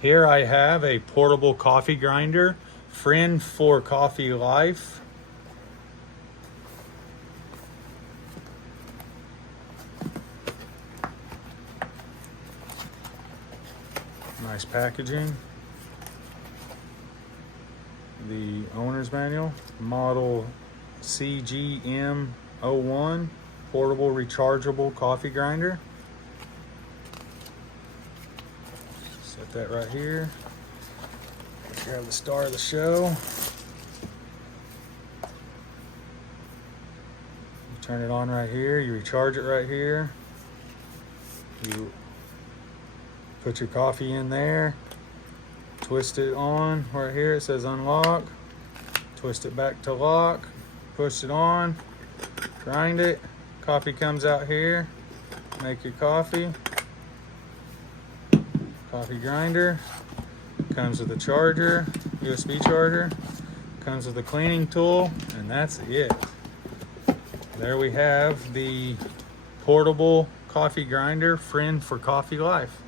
Here I have a portable coffee grinder, friend for coffee life. Nice packaging. The owner's manual, model CGM01, portable rechargeable coffee grinder. Set that right here. Grab the star of the show. You turn it on right here. You recharge it right here. You put your coffee in there. Twist it on right here. It says unlock. Twist it back to lock. Push it on. Grind it. Coffee comes out here. Make your coffee. Coffee grinder. Comes with a charger, USB charger. Comes with a cleaning tool, and that's it. There we have the portable coffee grinder, friend for coffee life.